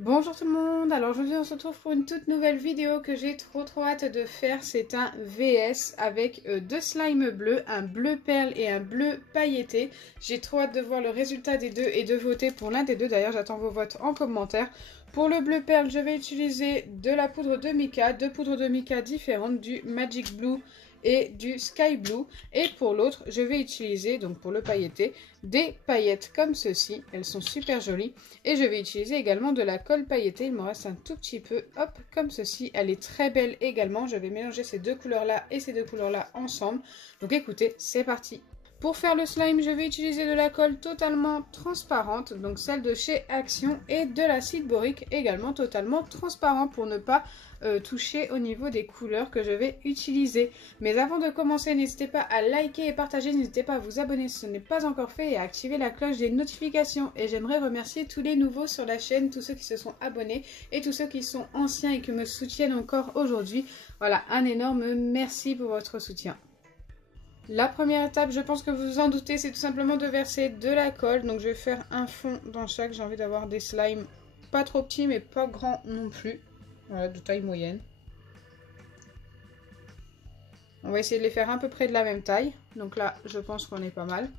Bonjour tout le monde, alors aujourd'hui on se retrouve pour une toute nouvelle vidéo que j'ai trop hâte de faire. C'est un VS avec deux slimes bleus, un bleu perle et un bleu pailleté. J'ai trop hâte de voir le résultat des deux et de voter pour l'un des deux. D'ailleurs j'attends vos votes en commentaire. Pour le bleu perle, je vais utiliser de la poudre de mica, deux poudres de mica différentes, du Magic Blue et du Sky Blue. Et pour l'autre, je vais utiliser, donc pour le pailleté, des paillettes comme ceci. Elles sont super jolies. Et je vais utiliser également de la colle pailletée. Il me reste un tout petit peu, hop, comme ceci. Elle est très belle également. Je vais mélanger ces deux couleurs-là et ces deux couleurs-là ensemble. Donc écoutez, c'est parti. Pour faire le slime, je vais utiliser de la colle totalement transparente, donc celle de chez Action, et de l'acide borique également totalement transparent pour ne pas toucher au niveau des couleurs que je vais utiliser. Mais avant de commencer, n'hésitez pas à liker et partager, n'hésitez pas à vous abonner si ce n'est pas encore fait et à activer la cloche des notifications. Et j'aimerais remercier tous les nouveaux sur la chaîne, tous ceux qui se sont abonnés et tous ceux qui sont anciens et qui me soutiennent encore aujourd'hui. Voilà, un énorme merci pour votre soutien. La première étape, je pense que vous vous en doutez, c'est tout simplement de verser de la colle. Donc je vais faire un fond dans chaque. J'ai envie d'avoir des slimes pas trop petits mais pas grands non plus. Voilà, de taille moyenne. On va essayer de les faire à peu près de la même taille. Donc là, je pense qu'on est pas mal.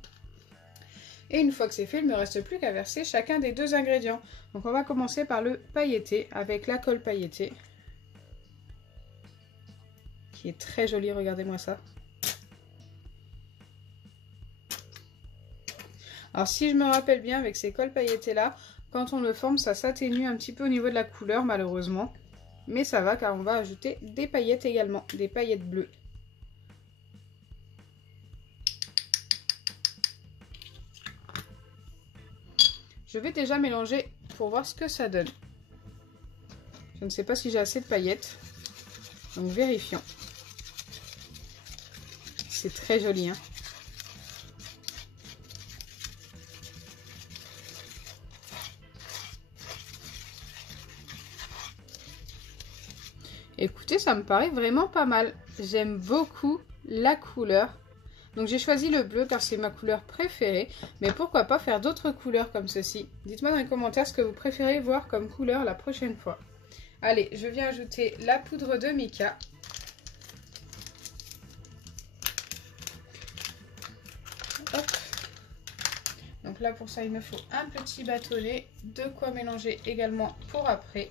Et une fois que c'est fait, il ne me reste plus qu'à verser chacun des deux ingrédients. Donc on va commencer par le pailleté avec la colle pailletée. Qui est très jolie, regardez-moi ça. Alors si je me rappelle bien, avec ces colles pailletées là, quand on le forme, ça s'atténue un petit peu au niveau de la couleur malheureusement. Mais ça va car on va ajouter des paillettes également, des paillettes bleues. Je vais déjà mélanger pour voir ce que ça donne. Je ne sais pas si j'ai assez de paillettes, donc vérifions. C'est très joli, hein. Écoutez, ça me paraît vraiment pas mal. J'aime beaucoup la couleur. Donc j'ai choisi le bleu car c'est ma couleur préférée. Mais pourquoi pas faire d'autres couleurs comme ceci? Dites-moi dans les commentaires ce que vous préférez voir comme couleur la prochaine fois. Allez, je viens ajouter la poudre de mica. Hop. Donc là pour ça il me faut un petit bâtonnet. De quoi mélanger également pour après.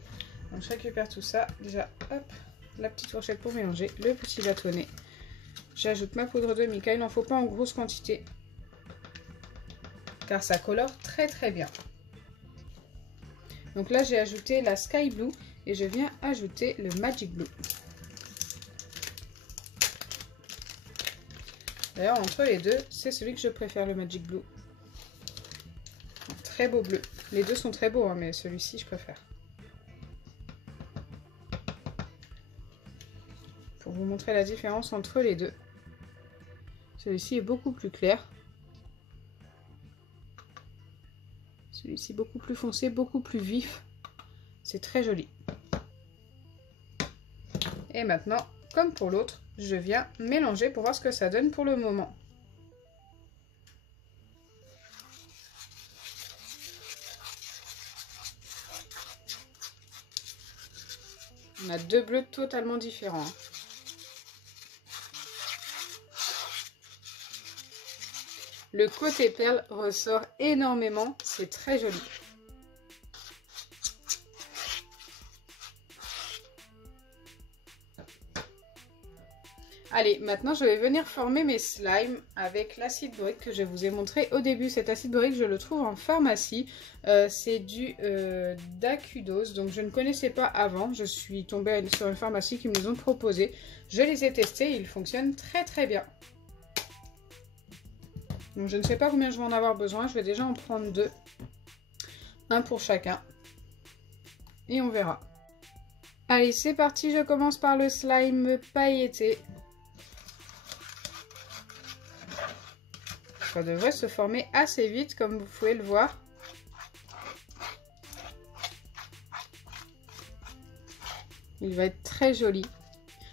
Donc je récupère tout ça. Déjà, hop, la petite fourchette pour mélanger, le petit bâtonnet. J'ajoute ma poudre de mica. Il n'en faut pas en grosse quantité. Car ça colore très bien. Donc là j'ai ajouté la Sky Blue. Et je viens ajouter le Magic Blue. D'ailleurs entre les deux, c'est celui que je préfère, le Magic Blue. Un très beau bleu. Les deux sont très beaux, hein, mais celui-ci je préfère. Pour vous montrer la différence entre les deux. Celui-ci est beaucoup plus clair. Celui-ci beaucoup plus foncé, beaucoup plus vif. C'est très joli. Et maintenant, comme pour l'autre, je viens mélanger pour voir ce que ça donne pour le moment. On a deux bleus totalement différents. Le côté perle ressort énormément, c'est très joli. Allez, maintenant je vais venir former mes slimes avec l'acide borique que je vous ai montré au début. Cet acide borique, je le trouve en pharmacie. C'est du Dakudos, donc je ne connaissais pas avant. Je suis tombée sur une pharmacie qui me les ont proposés. Je les ai testés, ils fonctionnent très bien. Donc je ne sais pas combien je vais en avoir besoin. Je vais déjà en prendre deux. Un pour chacun. Et on verra. Allez, c'est parti. Je commence par le slime pailleté. Ça devrait se former assez vite, comme vous pouvez le voir. Il va être très joli.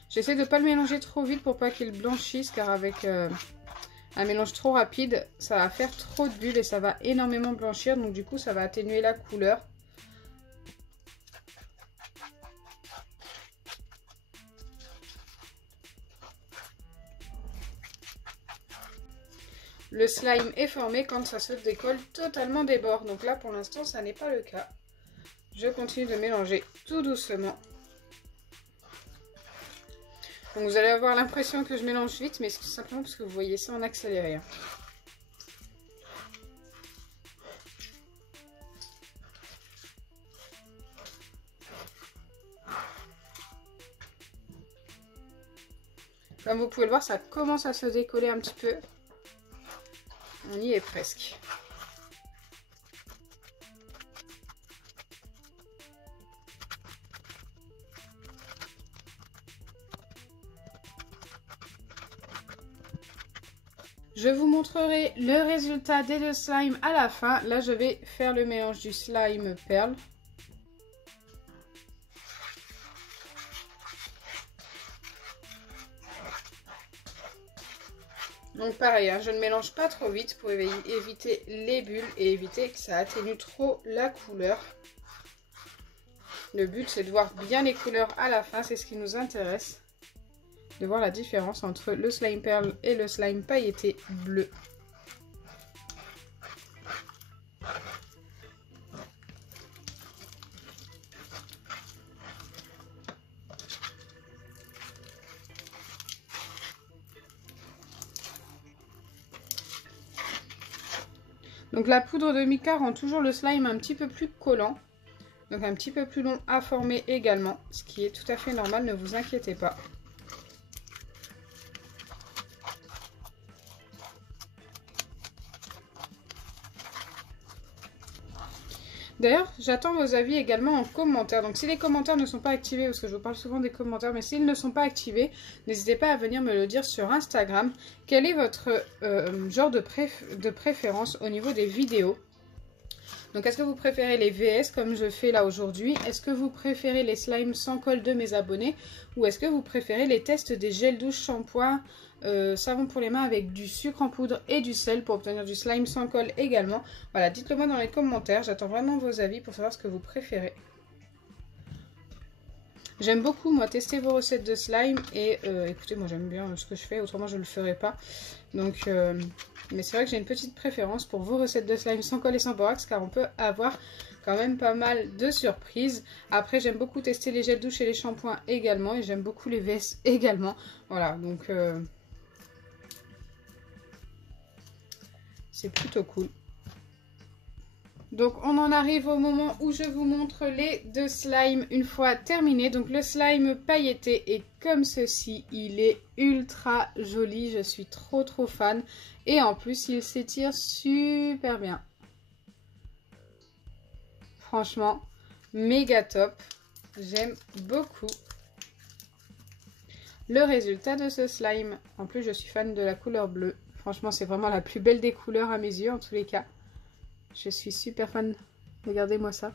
J'essaie de ne pas le mélanger trop vite pour pas qu'il blanchisse, car avec un mélange trop rapide, ça va faire trop de bulles et ça va énormément blanchir. Donc du coup, ça va atténuer la couleur. le slime est formé quand ça se décolle totalement des bords. Donc là, pour l'instant, ça n'est pas le cas. Je continue de mélanger tout doucement. Donc vous allez avoir l'impression que je mélange vite, mais c'est tout simplement parce que vous voyez ça en accéléré. Comme vous pouvez le voir, ça commence à se décoller un petit peu. On y est presque. Je vous montrerai le résultat des deux slimes à la fin. Là, je vais faire le mélange du slime perle. Donc pareil, hein, je ne mélange pas trop vite pour éviter les bulles et éviter que ça atténue trop la couleur. Le but, c'est de voir bien les couleurs à la fin, c'est ce qui nous intéresse. De voir la différence entre le slime perle et le slime pailleté bleu. Donc la poudre de mica rend toujours le slime un petit peu plus collant. Donc un petit peu plus long à former également. Ce qui est tout à fait normal, ne vous inquiétez pas. D'ailleurs, j'attends vos avis également en commentaire. Donc si les commentaires ne sont pas activés, parce que je vous parle souvent des commentaires, mais s'ils ne sont pas activés, n'hésitez pas à venir me le dire sur Instagram. Quel est votre genre de préférence au niveau des vidéos? Donc est-ce que vous préférez les VS comme je fais là aujourd'hui? Est-ce que vous préférez les slimes sans colle de mes abonnés? Ou est-ce que vous préférez les tests des gels douche, shampoing, savon pour les mains avec du sucre en poudre et du sel pour obtenir du slime sans colle également? Voilà, dites-le moi dans les commentaires, j'attends vraiment vos avis pour savoir ce que vous préférez. J'aime beaucoup moi tester vos recettes de slime et écoutez, moi j'aime bien ce que je fais, autrement je ne le ferais pas. Donc, mais c'est vrai que j'ai une petite préférence pour vos recettes de slime sans colle et sans borax car on peut avoir quand même pas mal de surprises. Après j'aime beaucoup tester les gels douche et les shampoings également et j'aime beaucoup les VS également. Voilà, donc c'est plutôt cool. Donc on en arrive au moment où je vous montre les deux slimes une fois terminés. Donc le slime pailleté est comme ceci, il est ultra joli, je suis trop fan. Et en plus il s'étire super bien. Franchement, méga top, j'aime beaucoup le résultat de ce slime. En plus je suis fan de la couleur bleue, franchement c'est vraiment la plus belle des couleurs à mes yeux en tous les cas. Je suis super fan. Regardez-moi ça.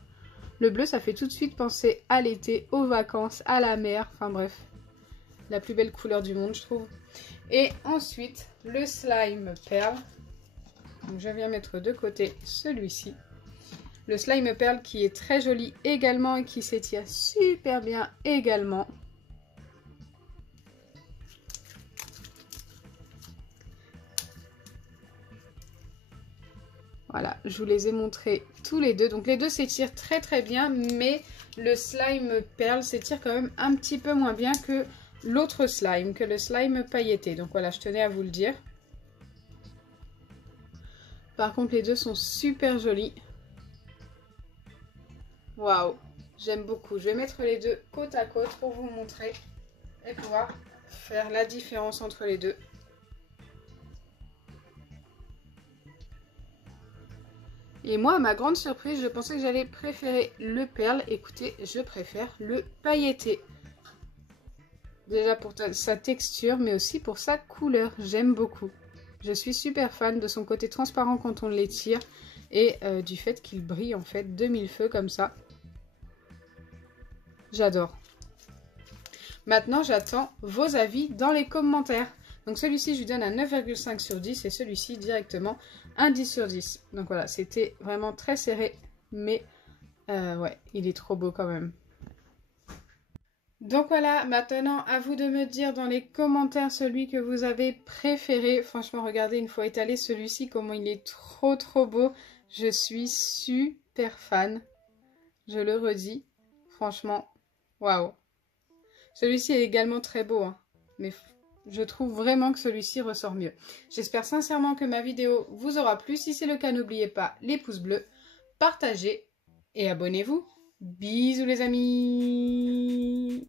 Le bleu, ça fait tout de suite penser à l'été, aux vacances, à la mer. Enfin bref, la plus belle couleur du monde, je trouve. Et ensuite, le slime perle. Donc, je viens mettre de côté celui-ci. Le slime perle qui est très joli également et qui s'étire super bien également. Voilà, je vous les ai montrés tous les deux. Donc les deux s'étirent très bien, mais le slime perle s'étire quand même un petit peu moins bien que l'autre slime, que le slime pailleté. Donc voilà, je tenais à vous le dire. Par contre, les deux sont super jolis. Waouh, j'aime beaucoup. Je vais mettre les deux côte à côte pour vous montrer et pouvoir faire la différence entre les deux. Et moi, à ma grande surprise, je pensais que j'allais préférer le perle. Écoutez, je préfère le pailleté. Déjà pour sa texture, mais aussi pour sa couleur. J'aime beaucoup. Je suis super fan de son côté transparent quand on l'étire. Et du fait qu'il brille en fait de mille feux comme ça. J'adore. Maintenant, j'attends vos avis dans les commentaires. Donc celui-ci, je lui donne un 9,5 sur 10 et celui-ci directement un 10 sur 10. Donc voilà, c'était vraiment très serré, mais ouais, il est trop beau quand même. Donc voilà, maintenant à vous de me dire dans les commentaires celui que vous avez préféré. Franchement, regardez une fois étalé celui-ci, comment il est trop beau. Je suis super fan, je le redis. Franchement, waouh. Celui-ci est également très beau, hein, mais je trouve vraiment que celui-ci ressort mieux. J'espère sincèrement que ma vidéo vous aura plu. Si c'est le cas, n'oubliez pas les pouces bleus, partagez et abonnez-vous. Bisous les amis!